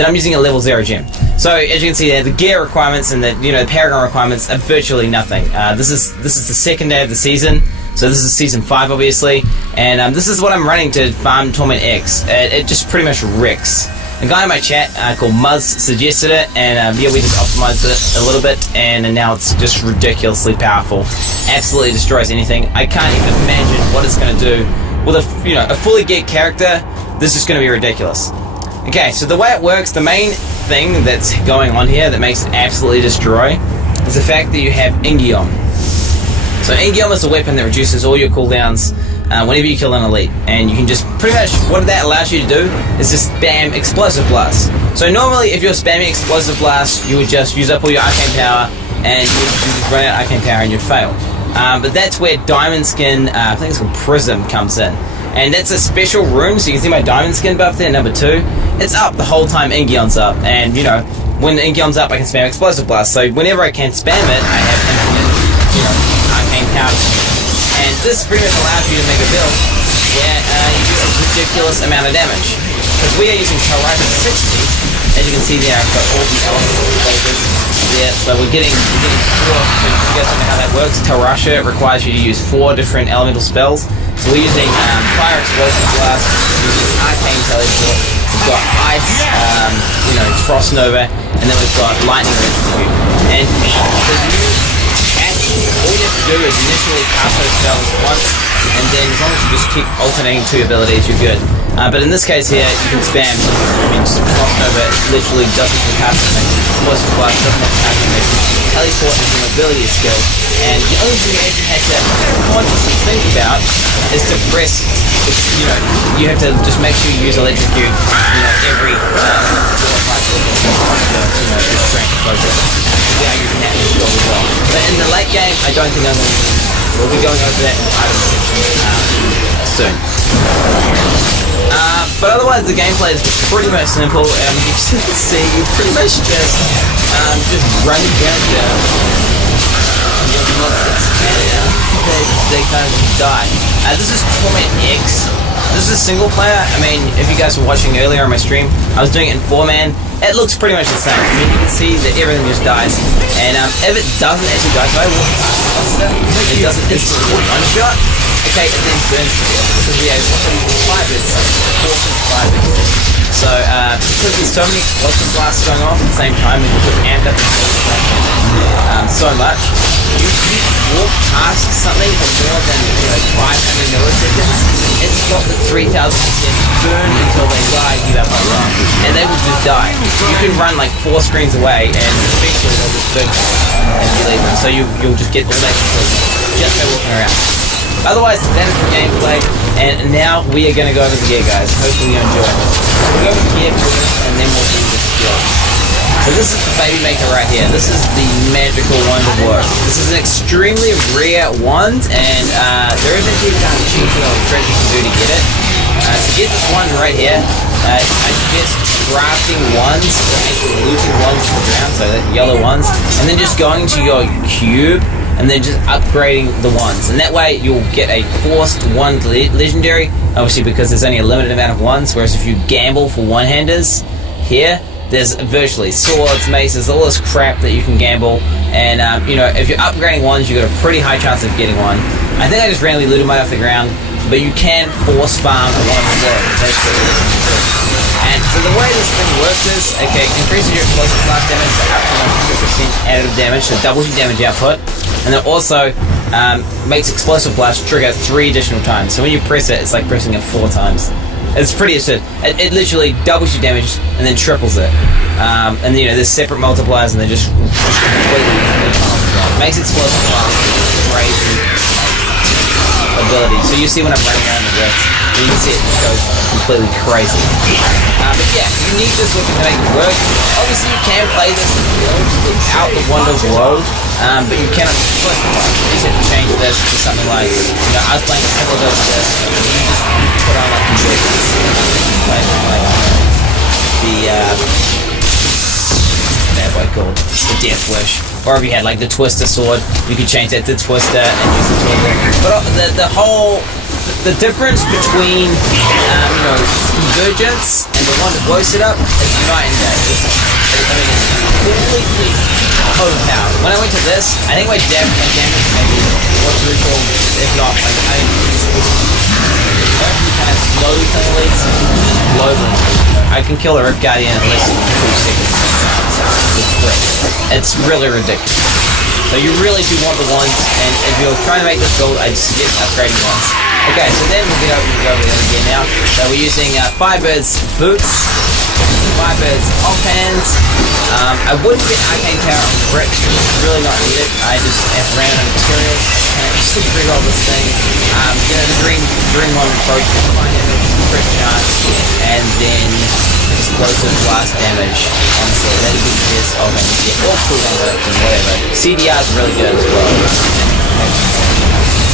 then I'm using a level 0 gem. So as you can see there, the gear requirements and the Paragon requirements are virtually nothing. This is the second day of the season, so this is season 5 obviously, and this is what I'm running to farm Torment X. It just pretty much wrecks. A guy in my chat called Muzz suggested it, and yeah, we just optimized it a little bit, and now it's just ridiculously powerful. Absolutely destroys anything. I can't even imagine what it's going to do with a fully geared character. This is going to be ridiculous. Okay, so the way it works, the main thing that's going on here that makes it absolutely destroy is the fact that you have Ingiom. So Ingiom is a weapon that reduces all your cooldowns whenever you kill an elite, and you can just pretty much, what that allows you to do is just spam Explosive Blast. So normally if you're spamming Explosive Blast, you would just use up all your arcane power and you would just run out of arcane power and you'd fail. But that's where Diamond Skin, I think it's called Prism, comes in. And that's a special room, so you can see my Diamond Skin buff there, number 2. It's up the whole time Ingion's up, and when Ingion's up I can spam Explosive Blast, so whenever I can spam it, I have infinite, arcane power. And this pretty much allows you to make a build where you do a ridiculous amount of damage. Because we are using Tarasha 60, as you can see there, I've got all the elemental flavors there, so we're getting 4, so you guys don't know how that works. Tarasha requires you to use 4 different elemental spells. So we're using Fire Explosive Blast, we're using Arcane Teleport, we've got Ice, Frost Nova, and then we've got Lightning Execute. And the new patch, all you have to do is initially cast those spells once, and then as long as you just keep alternating 2 abilities, you're good. But in this case here, you can spam, Frost Nova literally doesn't have cast animation, Explosive Blast doesn't have cast animation, Teleport is an ability skill, and the only thing you actually have to consciously think about is to press, you have to just make sure you use Electrocute, every 4 or 5 seconds, your strength focus. Yeah, you can have this skill as well. But in the late game, I don't think we'll be going over that in the item section soon. But otherwise, the gameplay is pretty much simple, and you can see you pretty much just run down the monsters, and they kind of die. This is Torment X. This is single player. I mean, if you guys were watching earlier on my stream, I was doing it in 4-man. It looks pretty much the same. I mean, you can see that everything just dies. And if it doesn't actually die, if I walk past it doesn't instantly one-shot. Okay, it then burns to death. Because we have 5 hits, 4 hits. So, because there's so many explosive blasts going off at the same time, and you put amped up so much, you walk past something for more than 500 milliseconds, it's got the 3000% burn until they die, give up a run, and they will just die. You can run like 4 screens away, and eventually they'll just burn and you leave them. So you'll just get all that just by walking around. Otherwise, that is the gameplay, and now we are going to go over the gear, guys. Hopefully you enjoy it. We'll go over the gear first, and then we'll do the skills. So this is the baby maker right here. This is the magical wand of work. This is an extremely rare wand, and there isn't even a cheating or trick you can do to get it. To get this wand right here, I suggest crafting wands, or actually looting wands to the ground, so the yellow ones, and then just going to your cube, and then just upgrading the wands, and that way you'll get a forced wand legendary, obviously because there's only a limited amount of wands, whereas if you gamble for one-handers here, there's virtually swords, maces, all this crap that you can gamble, and if you're upgrading wands, you've got a pretty high chance of getting one. I think I just randomly looted mine off the ground, but you can force farm a wand as well. That's what it is. And so the way this thing works is, okay, increases your explosive blast damage by up to 100% additive damage, so doubles your damage output, and then also makes explosive blast trigger 3 additional times. So when you press it, it's like pressing it 4 times. It's pretty absurd. It literally doubles your damage and then triples it. And there's separate multipliers, and they just completely makes explosive blast crazy ability. So you see when I'm running around the rest, you can see it just goes completely crazy. But yeah, you need this weapon to make it work. Obviously you can play this without the Wand of Woe, but you cannot split the one. You just have to change this to something like, I was playing similar to this, and you just put on like bad boy called the Death Wish. Or if you had like the Twister sword, you could change that to Twister and use the Twister. But the difference between Convergence and the one that blows it up, it's night and day. It's completely overpowered. When I went to this, I think my damage maybe what's it called, if not, like, I kind of slowly kind of leads globally. I can kill a Rip Guardian in less than 2 seconds. It's really ridiculous. So you really do want the ones, and if you're trying to make this build, I'd suggest upgrading ones. Okay, so then we'll go over the other gear now. So we're using Firebird's boots, Firebird's offhand. I wouldn't get Arcane Tower on bricks, it's really not needed. I just have ran out of materials, and I just reroll this thing. You know, the green one approach, fine damage, crit chance, and then explosive blast damage. Honestly, that is good chest. Oh man, you get all cooldown reduction, whatever. CDR is really good as well.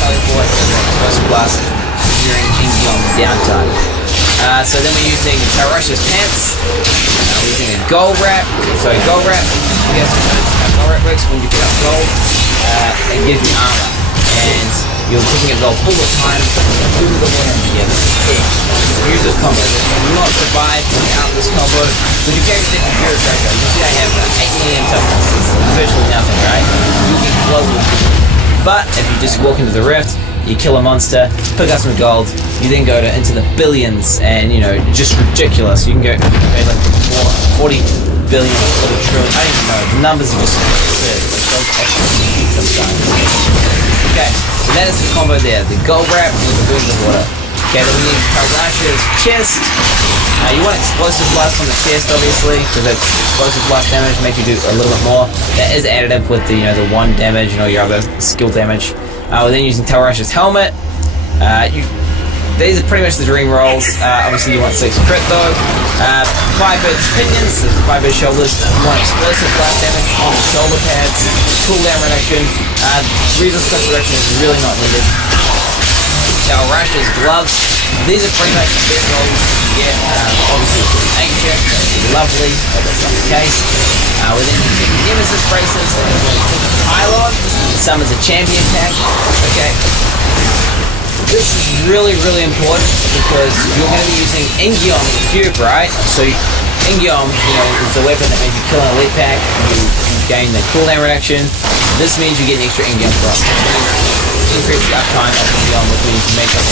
Teleport, explosive blast during Ingion downtime. So then we're using Tarash's pants. We're using a gold wrap. So a gold wrap, you guys know gold wrap works when you pick up gold. It gives you armor. And you're picking up gold all the time. Due to the water, yeah, this is it. Use this combo. You will not survive without this combo. With your character in Pure Draco, you see I have 8 million toughness. It's virtually nothing, right? You get global. But if you just walk into the rift, you kill a monster, pick up some gold, you then go into the billions, and you know, just ridiculous. You can go like 40 billion, 40 trillion, I don't even know. The numbers are just absurd. They're so extra sometimes. Okay, so that is the combo there. The gold wrap with the boom of water. Okay, then we need Tarash's chest. You want explosive blast on the chest, obviously, because that explosive blast damage makes you do a little bit more. That is additive with the the 1 damage, your other skill damage. We're then using Tarash's helmet. These are pretty much the dream rolls. Obviously, you want 6 crit though. Firebird's pinions, Firebird shoulders. You want explosive blast damage on the shoulder pads. Cooldown reduction. Resource cost reduction is really not needed. Tarash's gloves. These are pretty much the best rolls you can get. Obviously, it's ancient, it's lovely, but that's not the case. We're then using Nemesis braces. Pylon. Some is a champion pack. Okay. This is really, really important because you're going to be using Ingion with Cube, right? So Ingion, is the weapon that means you kill an elite pack, you gain the cooldown reduction. This means you get an extra Ingion from. Increase the uptime of Ingion, which means you make up.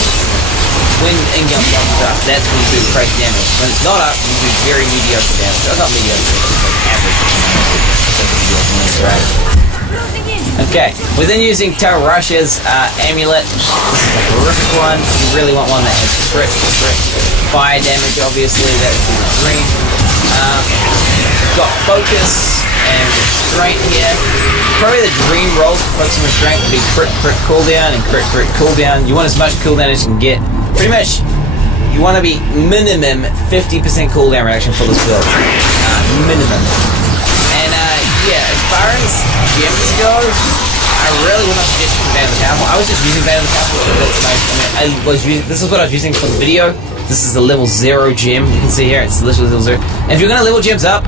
When Ingion comes up, that's when you do crazy damage. When it's not up, you do very mediocre damage. It's not mediocre, it's like average. Right? Okay, we're then using Tarash's amulet. This is a horrific one. You really want one that has crit, fire damage, obviously, that would be the dream. Got focus and restraint here. Probably the dream rolls for focus and restraint would be crit cooldown and crit cooldown. You want as much cooldown as you can get. Pretty much, you want to be minimum 50% cooldown reduction for this build. Minimum. And yeah, as far as gems go, I really would not suggest using Band of the Powerful. I was just using Band of the Powerful. This is what I was using for the video. This is the level 0 gem. You can see here, it's literally level 0. And if you're going to level gems up,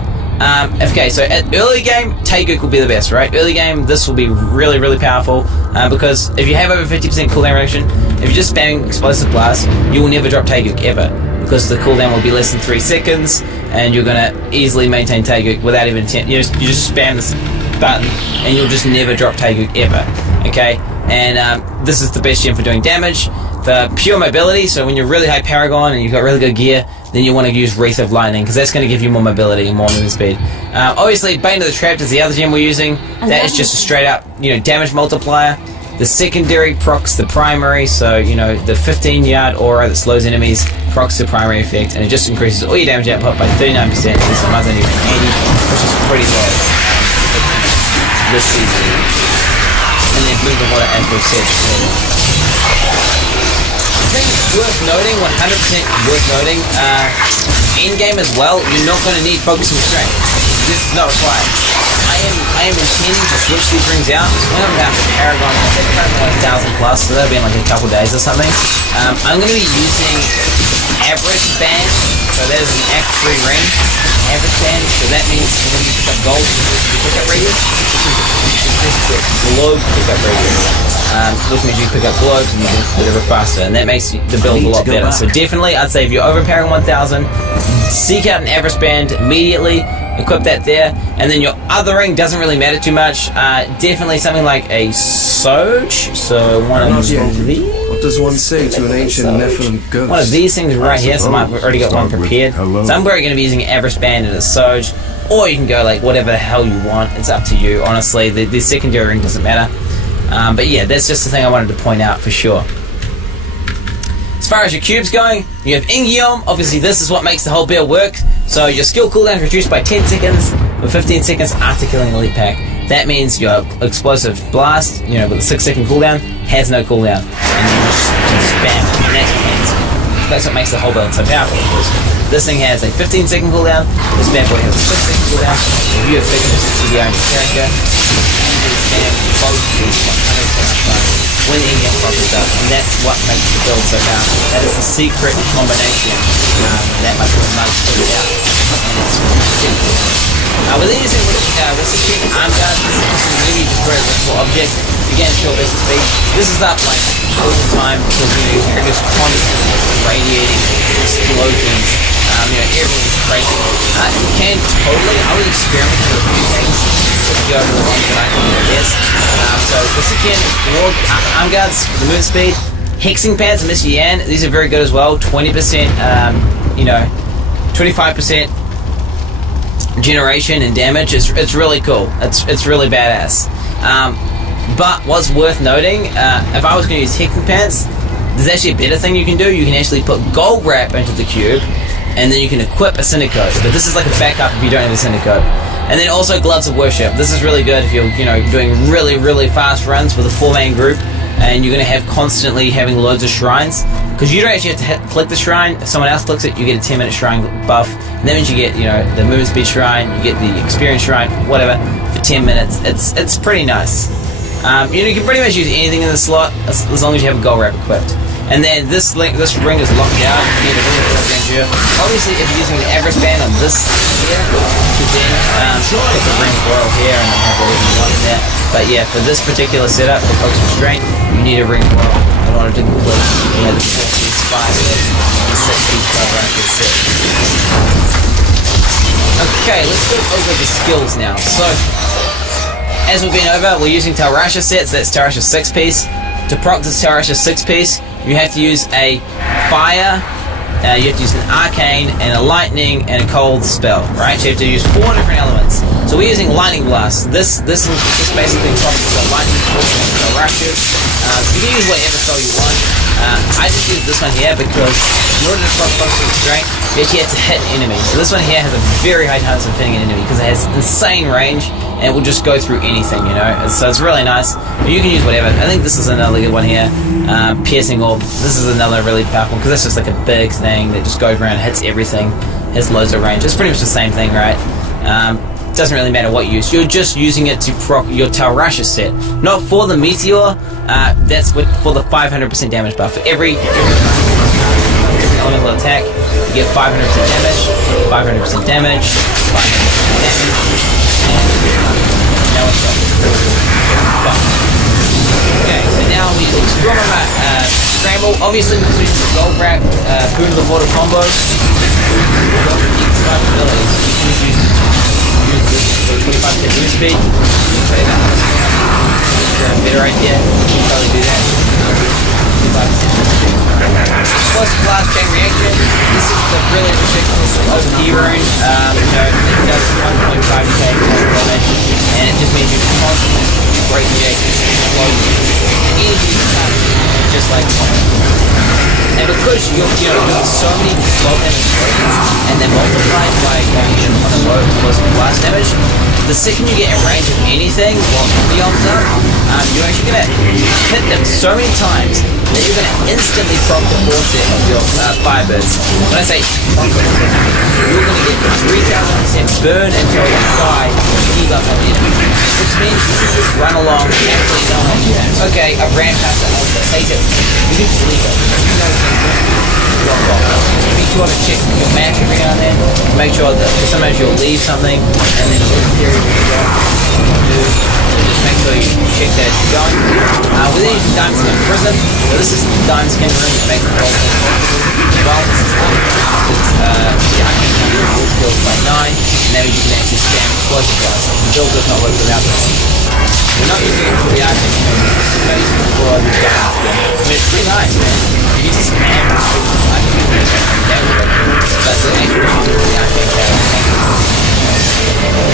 okay, so at early game, Taeguk will be the best, right? Early game, this will be really, really powerful because if you have over 50% cooldown reduction, if you're just spamming Explosive Blast, you will never drop Taeguk ever because the cooldown will be less than 3 seconds and you're going to easily maintain Taeguk without even you just spam this button and you'll just never drop Taeguk ever, okay? And this is the best gem for doing damage. For pure mobility, so when you're really high Paragon and you've got really good gear, then you want to use Wreath of Lightning because that's going to give you more mobility and more movement speed. Obviously, Bane of the Trapped is the other gem we're using. That is just a straight up, damage multiplier. The secondary procs the primary, so the 15-yard aura that slows enemies procs the primary effect, and it just increases all your damage output by 39%. Sometimes only 80, which is pretty low this season. And then Bloom the Water, as we've said. I think it's worth noting, 100% worth noting, in-game as well, you're not going to need focus and restraint. This is not required. I am intending to switch these rings out. When I'm about to Paragon, I think Paragon 1,000 plus, so that'll be in like a couple days or something. I'm going to be using Average Band, so that is an Act 3 ring. Average Band, so that means when you pick up gold, you pick up radius. This is the globe pickup radius. which means you can pick up globes and you can deliver faster, and that makes the build a lot better. So definitely, I'd say if you're overpowering 1000, seek out an Everest band immediately, equip that there, and then your other ring doesn't really matter too much. Definitely something like a Soj, so one of these. What does one say to an ancient Nephilim ghost? One of these things right here, so I've already got one prepared. So I'm probably going to be using an Everest band and a Soj, or you can go like whatever the hell you want. It's up to you, honestly. The secondary ring doesn't matter. But yeah, that's just the thing I wanted to point out for sure. As far as your cubes going, you have Ingium. Obviously, this is what makes the whole build work. So your skill cooldown is reduced by 10 seconds for 15 seconds after killing Elite Pack. That means your explosive blast, with a 6-second cooldown, has no cooldown, and you just spam it. And that's what makes the whole build so powerful. Because this thing has a 15-second cooldown. This bad boy has a 6-second cooldown. If you have bigger CDR in your character, spam both of these 100% when the EM pops up, and that's what makes the build so powerful. That is the secret combination that my mug figured out, and it's ridiculous. We're then using with the arm guard. This is just really destroy a virtual object. Again, short burst of speed. This is up like all the time because you're just constantly radiating explosions. Everything's crazy. You can totally. I was experimenting with a few things. Go to the ones that I can do this. So this again, arm guards for the movement speed. Hexing pads and Mr. Yan, these are very good as well. 20%, 25% generation and damage. It's really cool. It's really badass. But what's worth noting, if I was going to use hexing pads, there's actually a better thing you can do. You can actually put gold wrap into the cube, and then you can equip a Syndicote. But this is like a backup if you don't have a Syndicote. And then also Gloves of Worship. This is really good if you're doing really, really fast runs with a 4-man group, and you're going to have constantly having loads of shrines. Because you don't actually have to click the shrine. If someone else clicks it, you get a 10-minute shrine buff. And that means you get the movement speed shrine, you get the experience shrine, whatever, for 10 minutes. It's pretty nice. You can pretty much use anything in the slot as long as you have a gold wrap equipped. And then this ring is locked down. You need a ring of grandeur. Obviously, if you're using the Everest band on this here, you can put the ring royal here and then have whatever you want in there. But yeah, for this particular setup, for Focus Restraint, you need a ring royal in order to complete the 4-piece, 5-piece, and 6-piece cover after the set. Okay, let's go over the skills now. So, as we've been over, we're using Talrasha sets. That's Talrasha 6-piece. To proc this Talrasha 6-piece, you have to use a fire, you have to use an arcane, and a lightning, and a cold spell, right? So you have to use 4 different elements. So we're using lightning blast. This basically procs the lightning force of Talrashas. You can use whatever spell you want. I just use this one here because in order to proc Focus Restraint, you actually have to hit enemies. So this one here has a very high chance of hitting an enemy because it has insane range, and it will just go through anything, So it's really nice. But you can use whatever. I think this is another good one here. Piercing Orb. This is another really powerful because that's just like a big thing that just goes around, hits everything, has loads of range. It's pretty much the same thing, right? Doesn't really matter what you use. You're just using it to proc your Talrasha set. Not for the Meteor. That's for the 500% damage buff. For every elemental attack, you get 500% damage, 500% damage, 500% damage. Now it's done. Okay, so now we explore Scramble. Obviously, because we use the gold wrap, boon to the water combo. Abilities. You can use this for 25% movement speed. You can play that. Better right here. You can probably do that. 25%. Explosive blast chain reaction. This is the really ridiculous OP rune. It does 1.5k damage, and it just means you can constantly radiate explosions. Energy just like and because you're doing so many slow damage explosions, and they're multiplied by on a low explosive blast damage, the second you get in range of anything while Beyond's up, you're actually going to hit them so many times that you're going to instantly proc the force of your Firebirds. When I say proc it, you're going to get 3000% burn until you die and debuff on the enemy. Which means you can just run along actually knowing, okay, I've ran past that monster, take it. You can just leave it. So make sure to check your map every now and then. Make sure that sometimes you'll leave something and then a little period will go. make sure you check that it's going. We're then using Diamond Skin Prison. So this is the Diamond Skin room that makes the whole thing well. It's the arcane camera will build by 9, and then you can actually spam explosive guys. The build does not work without this. We're not using it for the arcane camera, we're using it for the Diamond Skin. I mean, it's pretty nice, man. You just spam that's the actual use of the arcane camera.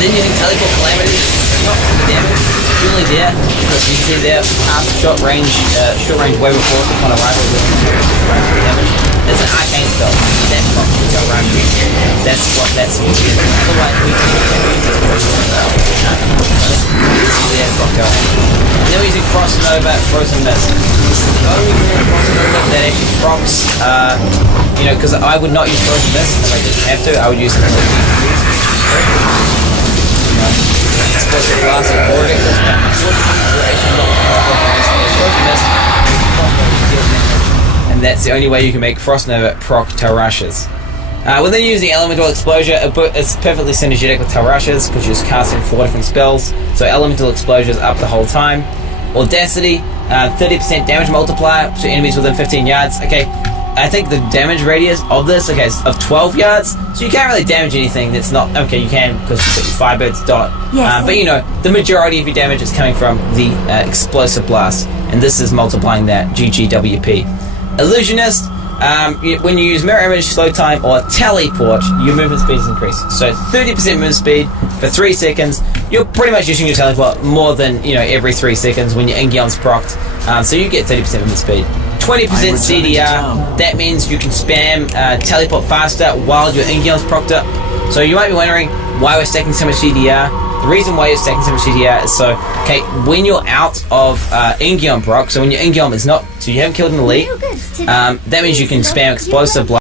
Then using Teleport Calamity, not for the damage, it's purely there because you can see there half short range wave of force upon arrival with damage. It's an arcane spell. That's not to go around you. That's what that's for. Otherwise, we can then we're using Frost Nova, Frozen Mist. This is the only real Frozen Nova that actually procs, because I would not use Frozen Mist if I didn't have to. I would use it for explosive blast and boarding. And that's the only way you can make Frost Nova proc Tarashes. When they're using Elemental Explosion, it's perfectly synergetic with Tarashes because you're just casting 4 different spells. So Elemental Explosion is up the whole time. Audacity, 30% damage multiplier to enemies within 15 yards. Okay, I think the damage radius of this, is of 12 yards, so you can't really damage anything that's not... Okay, you can because you've got your Firebird's dot. Yes. But the majority of your damage is coming from the Explosive Blast, and this is multiplying that, GGWP. Illusionist, when you use Mirror Image, Slow Time, or Teleport, your movement speed is increased. So 30% movement speed for 3 seconds. You're pretty much using your Teleport more than, every 3 seconds when your Ingion's procced. So you get 30% movement speed. 20% CDR, that means you can spam Teleport faster while your Ingion's procced up. So you might be wondering why we're stacking so much CDR. The reason why you're stacking so much CDR is so, when you're out of Ingion proc, so when your Ingion is not, so you haven't killed an elite, that means you can spam Explosive Blast.